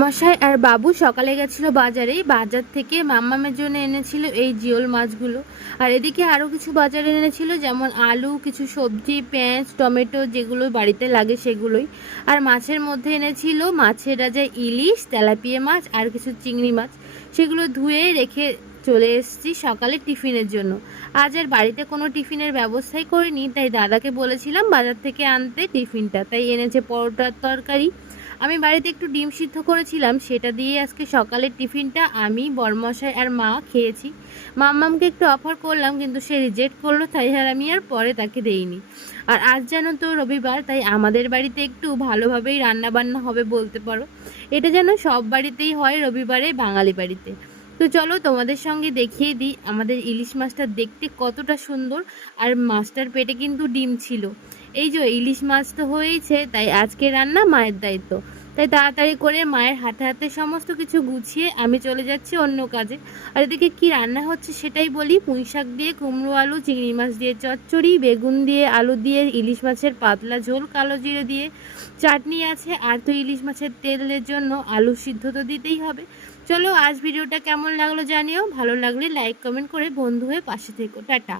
মশাই আর বাবু সকালে গেছিল বাজারে। বাজার থেকে মাম্মামের জন্য এনেছিল এই জিওল মাছগুলো। আর এদিকে আরও কিছু বাজারে এনেছিল, যেমন আলু, কিছু সবজি, পেঁয়াজ, টমেটো, যেগুলো বাড়িতে লাগে সেগুলোই। আর মাছের মধ্যে এনেছিল মাছের রাজা ইলিশ, তেলাপিয়া মাছ আর কিছু চিংড়ি মাছ। সেগুলো ধুয়ে রেখে চলে এসেছি সকালে টিফিনের জন্য। আজ আর বাড়িতে কোনো টিফিনের ব্যবস্থাই করিনি, তাই দাদাকে বলেছিলাম বাজার থেকে আনতে টিফিনটা। তাই এনেছে পরোটার তরকারি। আমি বাড়িতে একটু ডিম সিদ্ধ করেছিলাম, সেটা দিয়ে আজকে সকালের টিফিনটা আমি, বরমশাই আর মা খেয়েছি। মাম্মামকে একটু অফার করলাম, কিন্তু সে রিজেক্ট করলো, তাই আর আমি আর পরে তাকে দেইনি। আর আজ জানো তো রবিবার, তাই আমাদের বাড়িতে একটু ভালোভাবেই রান্না বান্না হবে বলতে পারো। এটা যেন সব বাড়িতেই হয় রবিবারে, বাঙালি বাড়িতে। তো চলো তোমাদের সঙ্গে দেখিয়ে দিই আমাদের ইলিশ মাছটা দেখতে কতটা সুন্দর। আর মাছটার পেটে কিন্তু ডিম ছিল। এই যে ইলিশ মাছ তো হয়েইছে, তাই আজকে রান্না মায়ের দায়িত্ব। তাই তাড়াতাড়ি করে মায়ের হাতে হাতে সমস্ত কিছু গুছিয়ে আমি চলে যাচ্ছি অন্য কাজে। আর এদিকে কি রান্না হচ্ছে সেটাই বলি। পুঁই শাক দিয়ে কুমড়ো আলু, চিংড়ি মাছ দিয়ে চচ্চড়ি, বেগুন দিয়ে আলু দিয়ে ইলিশ মাছের পাতলা ঝোল, কালো জিরে দিয়ে চাটনি আছে। আর তো ইলিশ মাছের তেলের জন্য আলু সিদ্ধ তো দিতেই হবে। চলো আজ ভিডিওটা কেমন লাগলো জানিও। ভালো লাগলে লাইক কমেন্ট করে বন্ধু হয়ে পাশে থেকো। টাটা।